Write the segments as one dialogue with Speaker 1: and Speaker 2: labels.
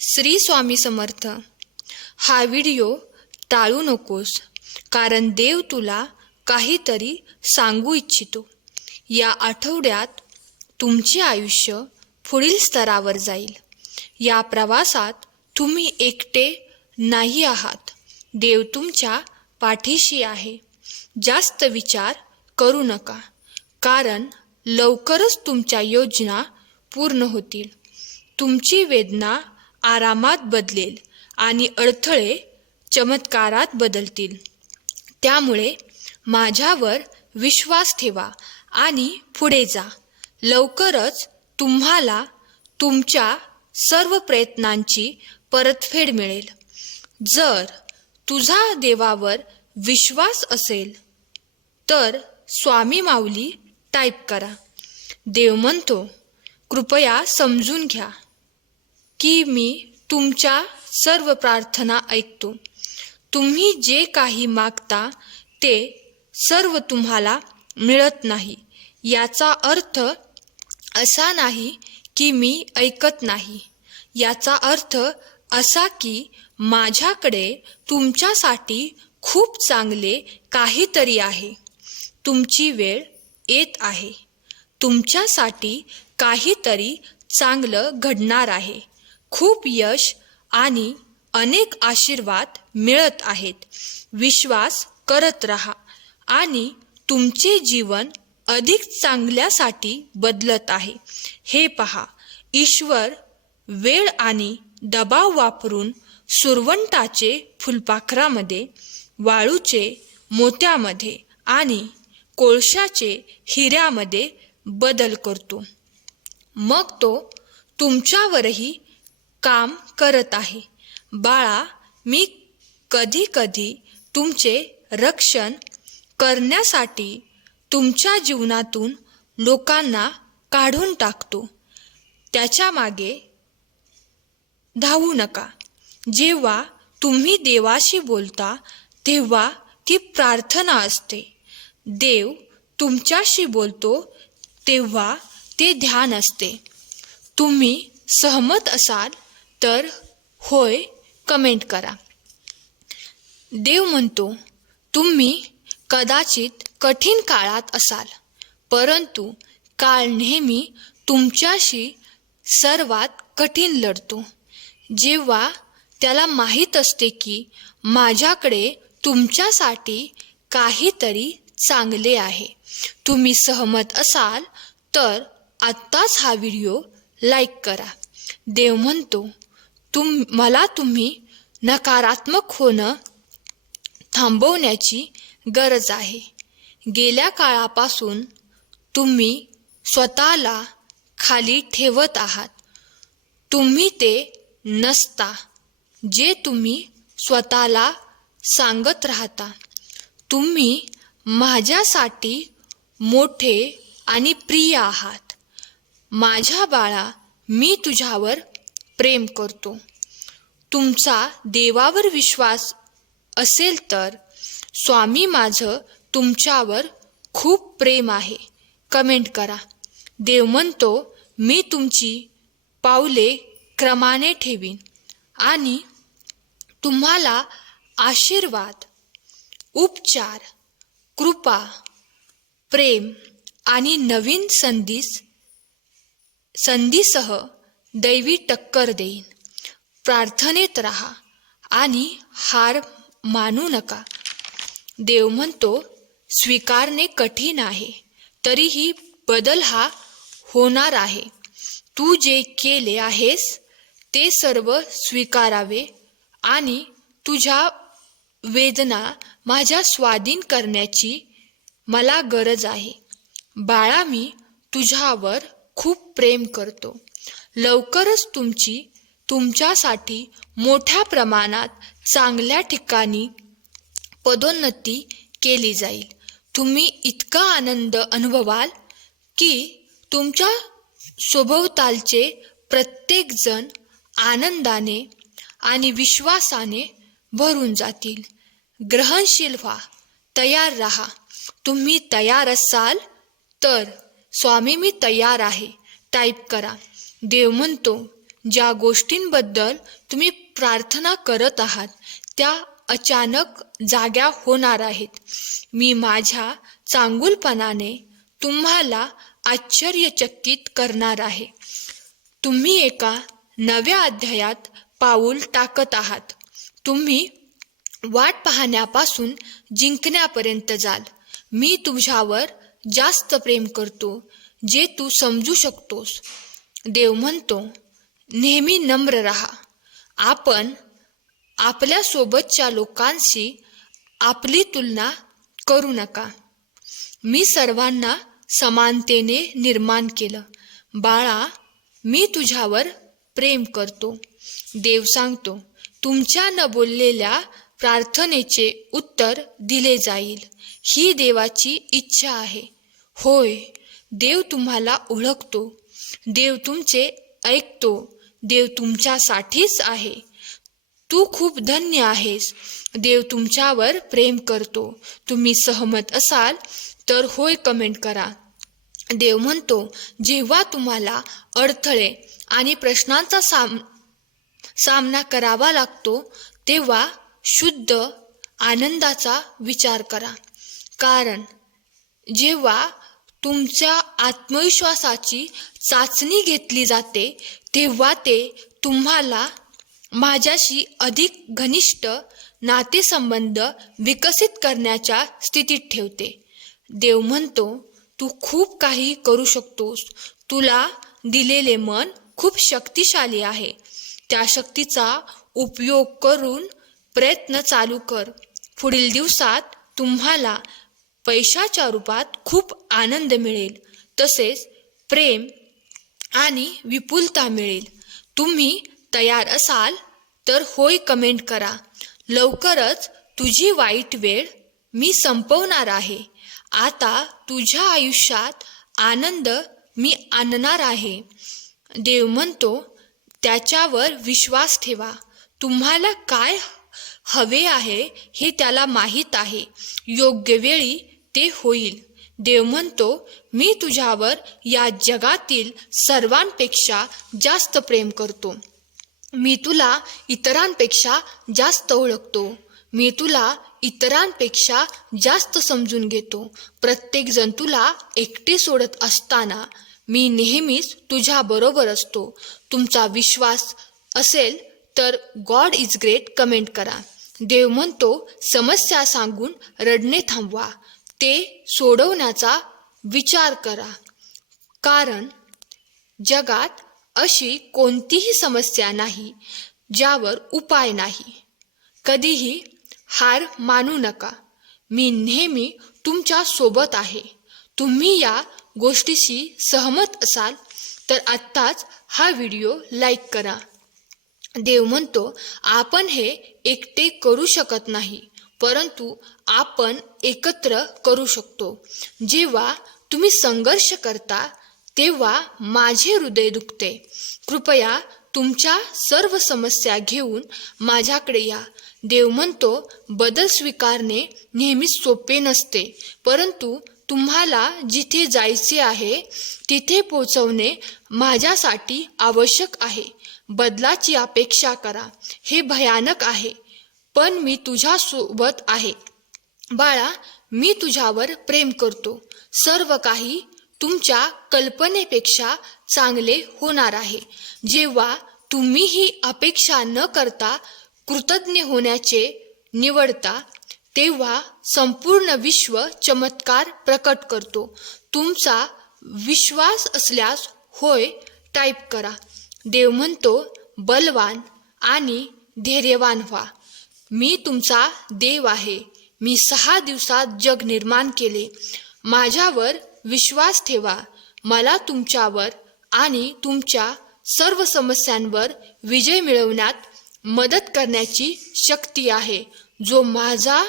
Speaker 1: श्री स्वामी समर्थ हा व्हिडिओ टाळू नकोस कारण देव तुला काहीतरी सांगू इच्छितो. या आठवड्यात तुमचे आयुष्य पुढील स्तरावर जाईल. या प्रवासात तुम्ही एकटे नाही आहात. देव तुमच्या पाठीशी आहे. जास्त विचार करू नका कारण लवकरच तुमच्या योजना पूर्ण होतील. तुमची वेदना आरामात बदलेल आणि अडथळे चमत्कारात बदलतील. त्यामुळे माझ्यावर विश्वास ठेवा आणि पुढे जा. लवकरच तुम्हाला तुमच्या सर्व प्रयत्नांची परतफेड मिळेल. जर तुझा देवावर विश्वास असेल तर स्वामी माऊली टाईप करा. देव म्हणतो कृपया समजून घ्या. की मी तुमच्या सर्व प्रार्थना ऐकतो. तुम्ही जे काही मागता ते सर्व तुम्हाला मिळत नाही. याचा अर्थ असा नाही की मी ऐकत नाही. याचा अर्थ असा की माझ्याकडे तुमच्यासाठी खूप चांगले काहीतरी आहे. तुमची वेळ येत आहे. तुमच्यासाठी काहीतरी चांगलं घडणार आहे. खूप यश आणि अनेक आशीर्वाद मिळत आहेत. विश्वास करत राहा आणि तुमचे जीवन अधिक चांगल्यासाठी बदलत आहे. हे पहा ईश्वर वेळ आणि दबाव वापरून सुरवंटाचे फुलपाखरामध्ये वाळूचे मोत्यामध्ये आणि कोळशाचे हिऱ्यामध्ये बदल करतो. मग तो तुमच्यावरही काम करत आहे. बाळा मी कधी कधी तुमचे रक्षण करण्यासाठी तुमच्या जीवनातून लोकांना काढून टाकतो. त्याच्यामागे धावू नका. जेव्हा तुम्ही देवाशी बोलता तेव्हा ती प्रार्थना असते. देव तुमच्याशी बोलतो तेव्हा ते ध्यान असते. तुम्ही सहमत असाल तर होय कमेंट करा. देव म्हणतो तुम्ही कदाचित कठीण काळात असाल परंतु काळ नेहमी तुमच्याशी सर्वात कठीण लढतो. जेव्हा त्याला माहीत असते की माझ्याकडे तुमच्यासाठी काहीतरी चांगले आहे. तुम्ही सहमत असाल तर आत्ताच हा व्हिडिओ लाईक करा. देव म्हणतो तुम मला तुम्ही नकारात्मक होणं थांबवण्याची गरज आहे. गेल्या काळापासून तुम्ही स्वतःला खाली ठेवत आहात. तुम्ही ते नसता जे तुम्ही स्वतःला सांगत राहता. तुम्ही माझ्यासाठी मोठे आणि प्रिय आहात. माझ्या बाळा मी तुझ्यावर प्रेम करतो. तुमचा देवावर विश्वास असेल तर स्वामी माझं तुमच्यावर खूप प्रेम आहे. कमेंट करा. देव म्हणतो मी तुमची पावले क्रमाने ठेवीन आणि तुम्हाला आशीर्वाद उपचार कृपा प्रेम आणि नवीन संधीस संधीसह दैवी टक्कर देईन. प्रार्थनेत राहा आणि हार मानू नका. देव म्हणतो स्वीकारणे कठीण आहे तरीही बदल हा होणार आहे. तू जे केले आहेस ते सर्व स्वीकारावे आणि तुझ्या वेदना माझ्या स्वाधीन करण्याची मला गरज आहे. बाळा मी तुझ्यावर खूप प्रेम करतो. लवकरच तुमची तुमच्यासाठी मोठ्या प्रमाणात चांगल्या ठिकाणी पदोन्नती केली जाईल. तुम्ही इतका आनंद अनुभवाल की तुमच्या सभोवतालचे प्रत्येकजण आनंदाने आणि विश्वासाने भरून जातील. ग्रहणशील व्हा तयार राहा. तुम्ही तयार असाल तर स्वामी मी तयार आहे. टाईप करा. देव म्हणतो ज्या गोष्टींबद्दल तुम्ही प्रार्थना करत आहात त्या अचानक जाग्या होणार आहेत. मी माझ्या चांगुलपणाने तुम्हाला आश्चर्यचकित करणार आहे. तुम्ही एका नव्या अध्यायात पाऊल टाकत आहात. तुम्ही वाट पाहण्यापासून जिंकण्यापर्यंत जाल. मी तुझ्यावर जास्त प्रेम करतो जे तू समजू शकतोस. देव म्हणतो नेहमी नम्र राहा. आपण आपल्यासोबतच्या लोकांशी आपली तुलना करू नका. मी सर्वांना समानतेने निर्माण केलं. बाळा मी तुझ्यावर प्रेम करतो. देव सांगतो तुमच्या न बोललेल्या प्रार्थनेचे उत्तर दिले जाईल. ही देवाची इच्छा आहे. होय देव तुम्हाला ओळखतो. देव तुमचे ऐकतो देव तुमच्यासाठीच आहे. तू खूप धन्य आहेस. देव तुमच्यावर प्रेम करतो. तुम्ही सहमत असाल तर होय कमेंट करा. देव म्हणतो जेव्हा तुम्हाला अडथळे आणि प्रश्नांचा साम सामना करावा लागतो तेव्हा शुद्ध आनंदाचा विचार करा. कारण जेव्हा तुमच्या आत्मविश्वासाची चाचणी घेतली जाते तेव्हा ते तुम्हाला माझ्याशी अधिक घनिष्ठ नातेसंबंध विकसित करण्याच्या स्थितीत ठेवते. देव म्हणतो तू खूप काही करू शकतोस. तुला दिलेले मन खूप शक्तिशाली आहे. त्या शक्तीचा उपयोग करून प्रयत्न चालू कर. पुढील दिवसात तुम्हाला पैशाच्या रूपात खूप आनंद मिळेल. तसेच प्रेम आणि विपुलता मिळेल. तुम्ही तयार असाल तर होय कमेंट करा. लवकरच तुझी वाईट वेळ मी संपवणार आहे. आता तुझ्या आयुष्यात आनंद मी आणणार आहे. देव म्हणतो त्याच्यावर विश्वास ठेवा. तुम्हाला काय हवे आहे हे त्याला माहीत आहे. योग्य वेळी ते होईल. देव म्हणतो मी तुझ्यावर या जगातील सर्वांपेक्षा जास्त प्रेम करतो. मी तुला इतरांपेक्षा जास्त ओळखतो. मी तुला इतरांपेक्षा जास्त समजून घेतो. प्रत्येकजण तुला एकटे सोडत असताना मी नेहमीच तुझ्या बरोबर असतो. तुमचा विश्वास असेल तर गॉड इज ग्रेट कमेंट करा. देव म्हणतो समस्या सांगून रडणे थांबवा. ते सोडवण्याचा विचार करा. कारण जगात अशी कोणतीही समस्या नाही ज्यावर उपाय नाही. कधीही हार मानू नका. मी नेहमी तुमच्यासोबत आहे. तुम्ही या गोष्टीशी सहमत असाल तर आत्ताच हा व्हिडिओ लाईक करा. देव म्हणतो आपण हे एकटे करू शकत नाही. परंतु आपण एकत्र करू शकतो. जेव्हा तुम्ही संघर्ष करता तेव्हा माझे हृदय दुखते. कृपया तुमच्या सर्व समस्या घेऊन माझ्याकडे या. देव म्हणतो बदल स्वीकारणे नेहमीच सोपे नसते. परंतु तुम्हाला जिथे जायचे आहे तिथे पोचवणे माझ्यासाठी आवश्यक आहे. बदलाची अपेक्षा करा. हे भयानक आहे. पण मी तुझ्यासोबत आहे. बाळा मी तुझ्यावर प्रेम करतो. सर्व काही तुमच्या कल्पनेपेक्षा चांगले होणार आहे. जेव्हा तुम्ही ही अपेक्षा न करता कृतज्ञ होण्याचे निवडता तेव्हा संपूर्ण विश्व चमत्कार प्रकट करतो. तुमचा विश्वास असल्यास होय टाईप करा. देव म्हणतो बलवान आणि धैर्यवान व्हा. मी तुमचा देव आहे. मी सहा दिवसात जग निर्माण केले. माझ्यावर विश्वास ठेवा. मला तुमच्यावर आणि तुमच्या सर्व समस्यांवर विजय मिळवण्यात मदत करण्याची शक्ती आहे. जो माझा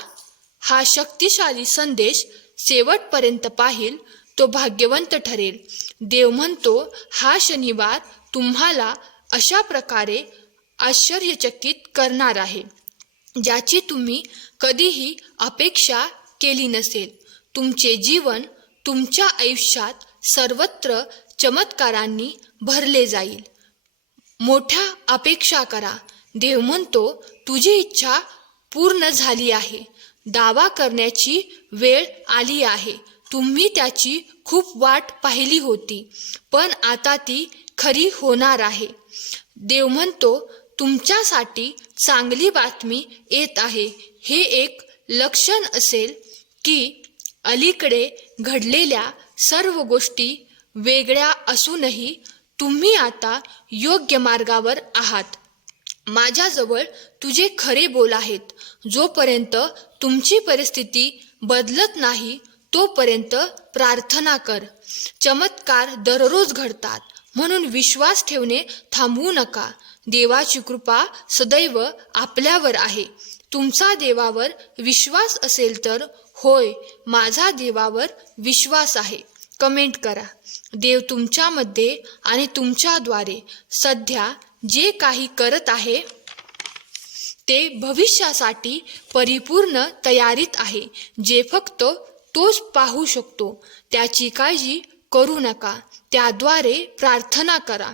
Speaker 1: हा शक्तिशाली संदेश शेवटपर्यंत पाहिल तो भाग्यवंत ठरेल. देव म्हणतो हा शनिवार तुम्हाला अशा प्रकारे आश्चर्यचकित करणार आहे. ज्याची तुम्ही कधीही अपेक्षा केली नसेल. तुमचे जीवन तुमच्या आयुष्यात सर्वत्र चमत्कारांनी भरले जाईल. मोठ्या अपेक्षा करा. देव म्हणतो तुझी इच्छा पूर्ण झाली आहे. दावा करण्याची वेळ आली आहे. तुम्ही त्याची खूप वाट पाहिली होती पण आता ती खरी होणार आहे. देव म्हणतो तुमच्यासाठी चांगली बातमी येत आहे. हे एक लक्षण असेल की अलीकडे घडलेल्या सर्व गोष्टी वेगळ्या असूनही तुम्ही आता योग्य मार्गावर आहात. माझ्याजवळ तुझे खरे बोल आहेत. जोपर्यंत तुमची परिस्थिती बदलत नाही तोपर्यंत प्रार्थना कर. चमत्कार दररोज घडतात. म्हणून विश्वास ठेवणे थांबवू नका. देवाची कृपा सदैव आपल्यावर आहे. तुमचा देवावर विश्वास असेल तर होय माझा देवावर विश्वास आहे. कमेंट करा. देव तुमच्यामध्ये आणि तुमच्याद्वारे सध्या जे काही करत आहे ते भविष्यासाठी परिपूर्ण तयारीत आहे. जे फक्त तोच पाहू शकतो त्याची काळजी करू नका. त्याद्वारे प्रार्थना करा.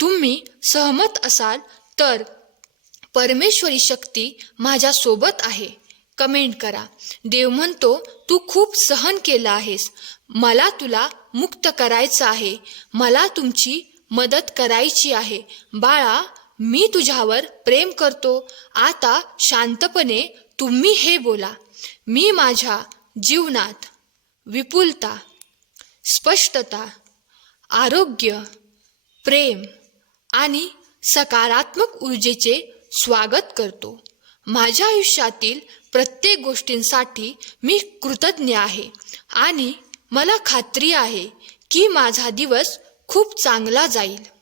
Speaker 1: तुम्ही सहमत असाल तर परमेश्वरी शक्ती माझ्यासोबत आहे. कमेंट करा. देव म्हणतो तू खूप सहन केलं आहेस. मला तुला मुक्त करायचं आहे. मला तुमची मदत करायची आहे. बाळा मी तुझ्यावर प्रेम करतो. आता शांतपणे तुम्ही हे बोला. मी माझ्या जीवनात विपुलता स्पष्टता आरोग्य प्रेम आणि सकारात्मक ऊर्जेचे स्वागत करतो. माझ्या आयुष्यातील प्रत्येक गोष्टींसाठी मी कृतज्ञ आहे आणि मला खात्री आहे की माझा दिवस खूप चांगला जाईल.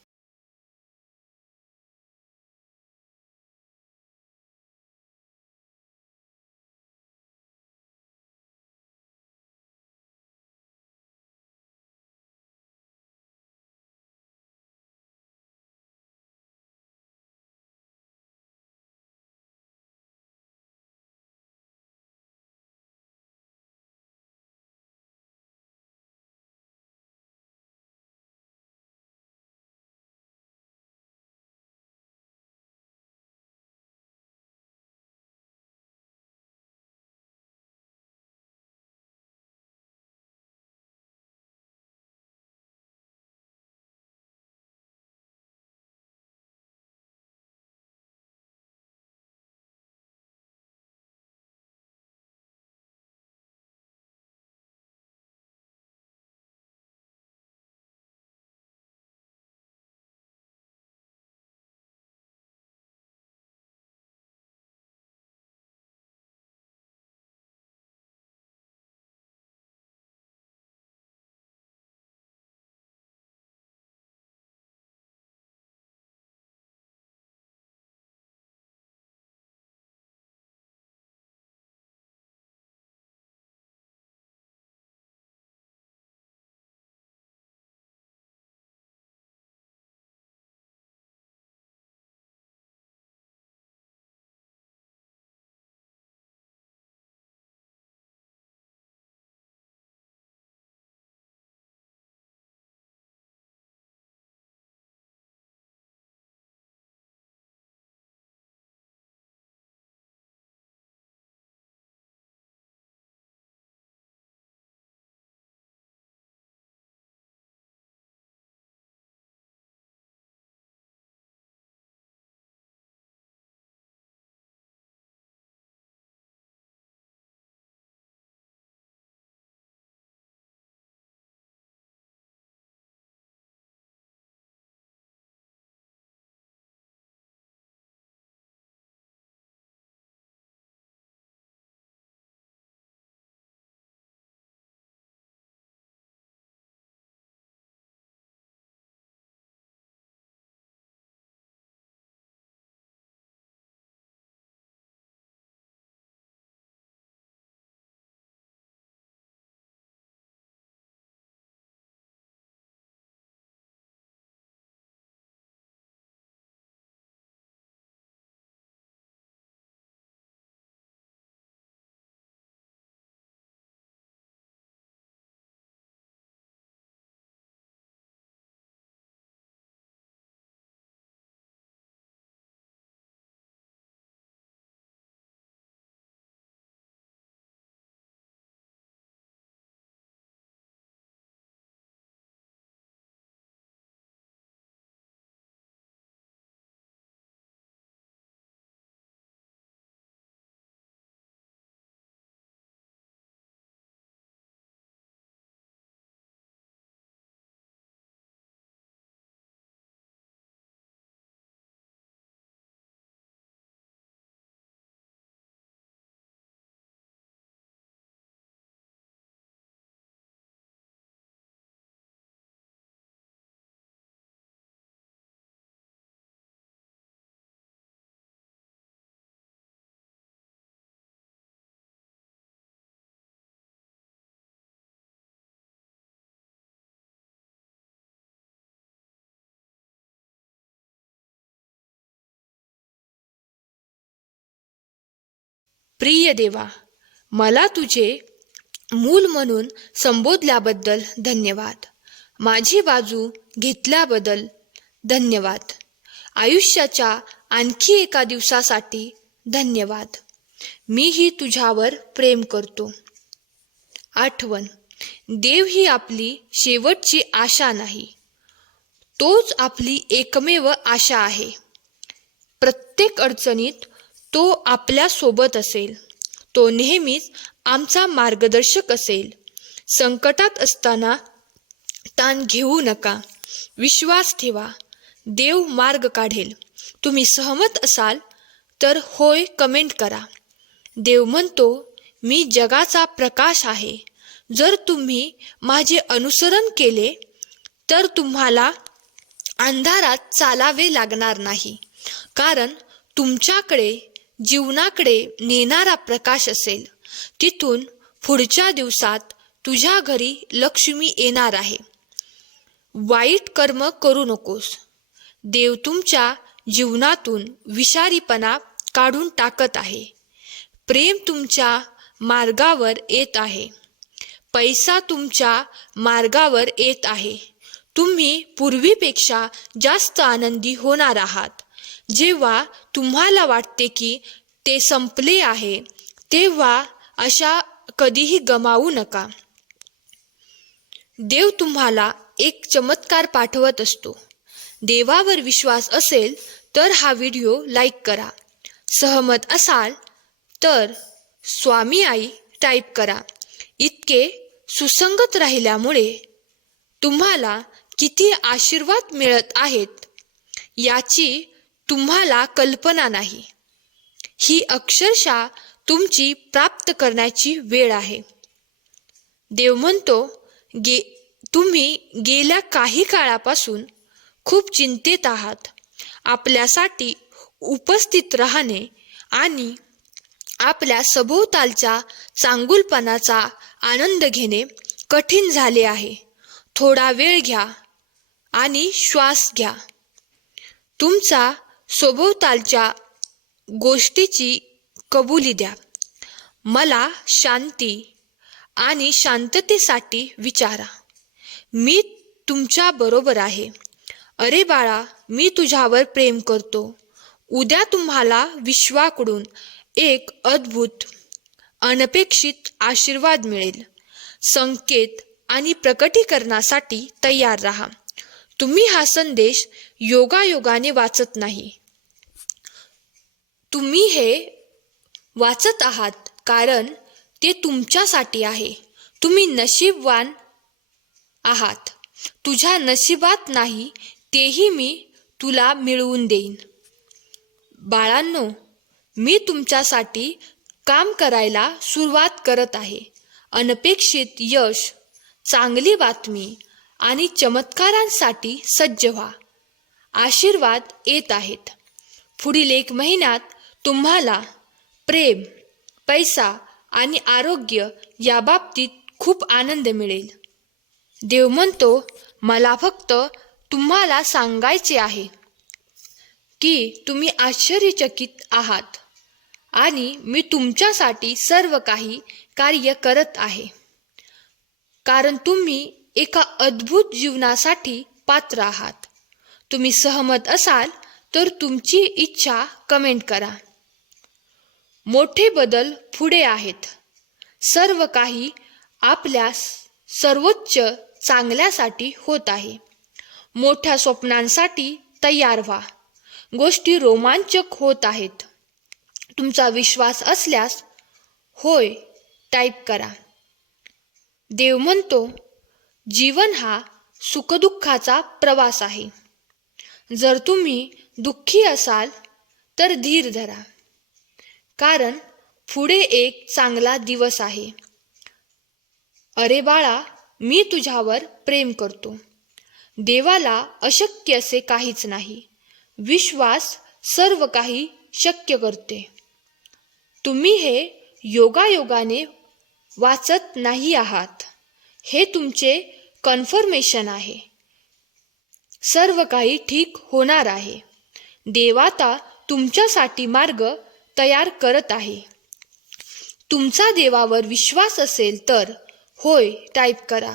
Speaker 1: प्रिय देवा मला तुझे मूल म्हणून संबोधल्याबद्दल धन्यवाद. माझी बाजू घेतल्याबद्दल धन्यवाद. आयुष्याच्या आणखी एका दिवसासाठी धन्यवाद. मीही तुझ्यावर प्रेम करतो. आठवण देव ही आपली शेवटची आशा नाही. तोच आपली एकमेव आशा आहे. प्रत्येक अडचणीत तो आपल्यासोबत असेल. तो नेहमीच आमचा मार्गदर्शक असेल. संकटात असताना ताण घेऊ नका. विश्वास ठेवा. देव मार्ग काढेल. तुम्ही सहमत असाल तर होय कमेंट करा. देव म्हणतो मी जगाचा प्रकाश आहे. जर तुम्ही माझे अनुसरण केले तर तुम्हाला अंधारात चालावे लागणार नाही. कारण तुमच्याकडे जीवनाकडे नेणारा प्रकाश असेल. तिथून पुढच्या दिवसात तुझ्या घरी लक्ष्मी येणार आहे. वाईट कर्म करू नकोस. देव तुमच्या जीवनातून विषारीपणा काढून टाकत आहे. प्रेम तुमच्या मार्गावर येत आहे. पैसा तुमच्या मार्गावर येत आहे. तुम्ही पूर्वीपेक्षा जास्त आनंदी होणार आहात. जेव्हा तुम्हाला वाटते की ते संपले आहे तेव्हा अशा कधीही गमावू नका. देव तुम्हाला एक चमत्कार पाठवत असतो. देवावर विश्वास असेल तर हा व्हिडिओ लाईक करा. सहमत असाल तर स्वामी आई टाईप करा. इतके सुसंगत राहिल्यामुळे तुम्हाला किती आशीर्वाद मिळत आहेत याची तुम्हाला कल्पना नाही. ही अक्षरशः तुमची प्राप्त करण्याची वेळ आहे. देव म्हणतो गे तुम्ही गेल्या काही काळापासून खूप चिंतेत आहात. आपल्यासाठी उपस्थित राहणे आणि आपल्या सभोवतालच्या चांगुलपणाचा आनंद घेणे कठीण झाले आहे. थोडा वेळ घ्या आणि श्वास घ्या. तुमचा सभोवतालच्या गोष्टीची कबुली द्या. मला शांती आणि शांततेसाठी विचारा. मी तुमच्या बरोबर आहे. अरे बाळा मी तुझ्यावर प्रेम करतो. उद्या तुम्हाला विश्वाकडून एक अद्भुत अनपेक्षित आशीर्वाद मिळेल. संकेत आणि प्रकटीकरणासाठी तयार राहा. तुम्ही हा संदेश योगायोगाने वाचत नाही. तुम्ही हे वाचत आहात कारण ते तुमच्यासाठी आहे. तुम्ही नशीबवान आहात. तुझ्या नशिबात नाही तेही मी तुला मिळवून देईन. बाळांनो मी तुमच्यासाठी काम करायला सुरुवात करत आहे. अनपेक्षित यश चांगली बातमी आणि चमत्कारांसाठी सज्ज व्हा. आशीर्वाद येत आहेत. पुढील एक महिन्यात तुम्हाला प्रेम पैसा आणि आरोग्य याबाबतीत खूप आनंद मिळेल. देव म्हणतो मला फक्त तुम्हाला सांगायचे आहे की तुम्ही आश्चर्यचकित आहात आणि मी तुमच्यासाठी सर्व काही कार्य करत आहे. कारण तुम्ही एका अद्भुत जीवनासाठी पात्र आहात. तुम्ही सहमत असाल तर तुमची इच्छा कमेंट करा. मोठे बदल पुढे आहेत. सर्व काही आपल्या सर्वोच्च चांगल्यासाठी होत आहे. मोठ्या स्वप्नांसाठी तयार व्हा. गोष्टी रोमांचक होत आहेत. तुमचा विश्वास असल्यास होय टाईप करा. देव म्हणतो जीवन हा सुखदुःखाचा प्रवास आहे. जर तुम्ही दुःखी असाल तर धीर धरा. कारण पुढे एक चांगला दिवस आहे. अरे बाळा मी तुझ्यावर प्रेम करतो. देवाला अशक्य असे काहीच नाही. विश्वास सर्व काही शक्य करते. तुम्ही हे योगायोगाने वाचत नाही आहात. हे तुमचे कन्फर्मेशन आहे. सर्व काही ठीक होणार आहे. देव आता तुमच्यासाठी मार्ग तयार करत आहे. तुमचा देवावर विश्वास असेल तर होय टाईप करा.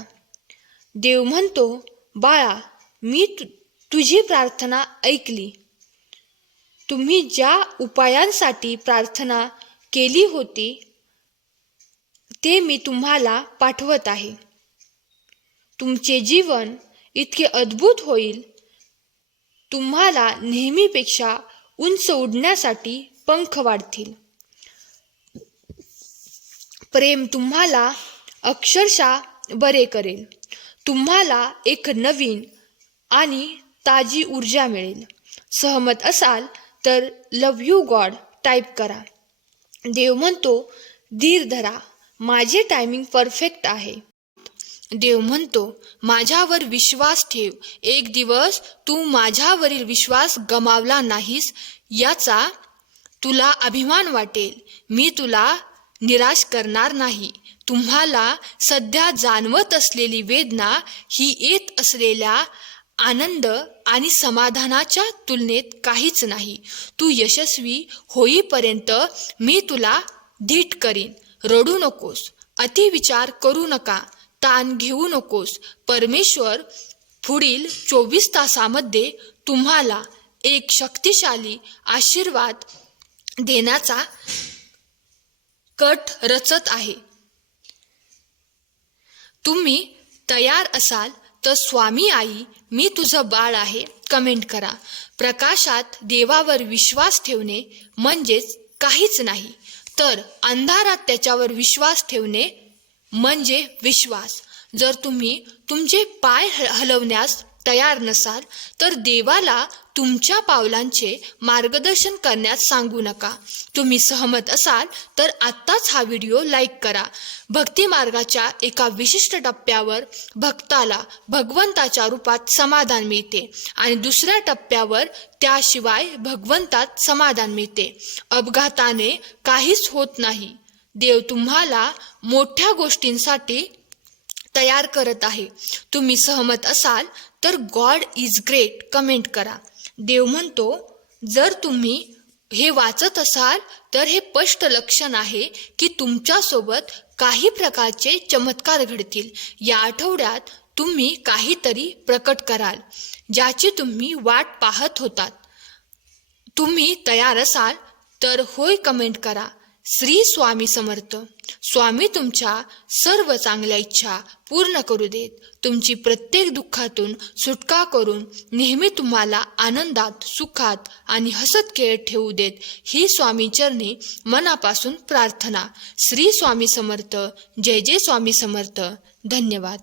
Speaker 1: देव म्हणतो बाळा मी तु तुझी प्रार्थना ऐकली. तुम्ही ज्या उपायांसाठी प्रार्थना केली होती ते मी तुम्हाला पाठवत आहे. तुमचे जीवन इतके अद्भुत होईल. तुम्हाला नेहमीपेक्षा उंच उडण्यासाठी पंख वाढतील. प्रेम तुम्हाला अक्षरशः बरे करेल. तुम्हाला एक नवीन आणि ताजी ऊर्जा मिळेल. सहमत असाल तर लव यू गॉड टाईप करा. देव म्हणतो धीर धरा माझे टायमिंग परफेक्ट आहे. देव म्हणतो माझ्यावर विश्वास ठेव. एक दिवस तू माझ्यावरील विश्वास गमावला नाहीस याचा तुला अभिमान वाटेल. मी तुला निराश करणार नाही. तुम्हाला सध्या जाणवत असलेली वेदना ही येत असलेल्या आनंद आणि समाधानाच्या तुलनेत काहीच नाही. तू यशस्वी होईपर्यंत मी तुला धीट करीन. रडू नकोस. अतिविचार करू नका. ताण घेऊ नकोस. परमेश्वर पुढील चोवीस तासामध्ये तुम्हाला एक शक्तिशाली आशीर्वाद देण्याचा कट रचत आहे. तुम्ही तयार असाल तर स्वामी आई मी तुझं बाळ आहे. कमेंट करा. प्रकाशात देवावर विश्वास ठेवणे म्हणजेच काहीच नाही तर अंधारात त्याच्यावर विश्वास ठेवणे म्हणजे विश्वास. जर तुम्ही तुमचे पाय हलवण्यास तयार नसाल तर देवाला तुमच्या पावलांचे मार्गदर्शन करण्यास सांगू नका. तुम्ही सहमत असाल तर आत्ताच हा व्हिडिओ लाईक करा. भक्ती मार्गाच्या एका विशिष्ट टप्प्यावर भक्ताला भगवंताच्या रूपात समाधान मिळते आणि दुसऱ्या टप्प्यावर त्याशिवाय भगवंतात समाधान मिळते. अपघाताने काहीच होत नाही. देव तुम्हाला मोठ्या गोष्टींसाठी तयार करत आहे. तुम्ही सहमत असाल तर गॉड इज ग्रेट कमेंट करा. देव म्हणतो जर तुम्ही हे वाचत असाल तर हे स्पष्ट लक्षण आहे की तुमच्यासोबत काही प्रकारचे चमत्कार घडतील. या आठवड्यात तुम्ही काहीतरी प्रकट कराल ज्याची तुम्ही वाट पाहत होतात. तुम्ही तयार असाल तर होय कमेंट करा. श्री स्वामी समर्थ स्वामी तुमच्या सर्व चांगल्या इच्छा पूर्ण करू देत. तुमची प्रत्येक दुःखातून सुटका करून नेहमी तुम्हाला आनंदात सुखात आणि हसत खेळत ठेवू देत ही स्वामी चरणी मनापासून प्रार्थना. श्री स्वामी समर्थ जय जय स्वामी समर्थ. धन्यवाद.